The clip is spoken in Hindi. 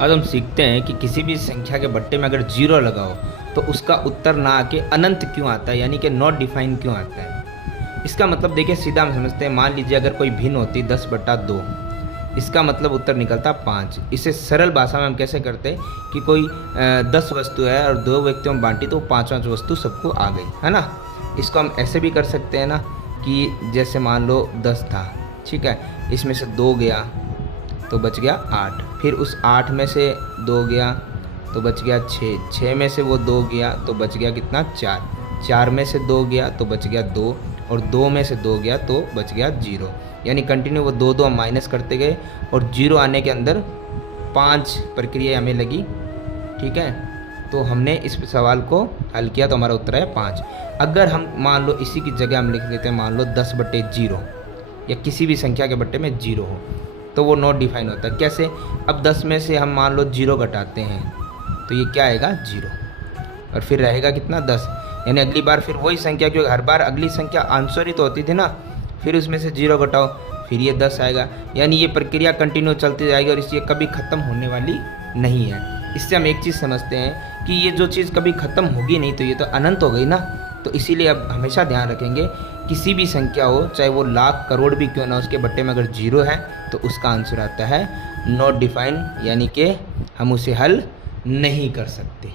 आज हम सीखते हैं कि किसी भी संख्या के बट्टे में अगर जीरो लगाओ तो उसका उत्तर ना आके अनंत क्यों आता है, यानी कि नॉट डिफाइन क्यों आता है। इसका मतलब देखिए सीधा हम समझते हैं। मान लीजिए अगर कोई भिन्न होती 10/2, इसका मतलब उत्तर निकलता 5। इसे सरल भाषा में हम कैसे करते कि कोई 10 वस्तु है और 2 व्यक्तियों में बांटी तो 5 वस्तु सबको आ गई, है ना। इसको हम ऐसे भी कर सकते हैं ना कि जैसे मान लो 10 था, ठीक है, इसमें से 2 गया तो बच गया 8, फिर उस 8 में से 2 गया तो बच गया 6, 6 में से वो 2 गया तो बच गया कितना 4, 4 में से 2 गया तो बच गया 2, और 2 में से 2 गया तो बच गया 0। यानी कंटिन्यू वो 2 हम माइनस करते गए और 0 आने के अंदर 5 प्रक्रिया हमें लगी, ठीक है। तो हमने इस सवाल को हल किया तो हमारा उत्तर है 5। अगर हम मान लो इसी की जगह हम लिख लेते हैं, मान लो 10/0 या किसी भी संख्या के बट्टे में 0 हो तो वो नॉट डिफाइन होता है। कैसे? अब 10 में से हम मान लो 0 घटाते हैं तो ये क्या आएगा 0, और फिर रहेगा कितना 10। यानी अगली बार फिर वही संख्या, क्योंकि हर बार अगली संख्या आंसर तो होती थी ना, फिर उसमें से 0 घटाओ फिर ये 10 आएगा। यानी ये प्रक्रिया कंटिन्यू चलती जाएगी और इसलिए कभी ख़त्म होने वाली नहीं है। इससे हम एक चीज़ समझते हैं कि ये जो चीज़ कभी ख़त्म होगी नहीं तो ये तो अनंत हो गई ना। तो इसीलिए अब हमेशा ध्यान रखेंगे किसी भी संख्या हो, चाहे वो लाख करोड़ भी क्यों ना, उसके बट्टे में अगर 0 है तो उसका आंसर आता है नॉट डिफाइन, यानी कि हम उसे हल नहीं कर सकते।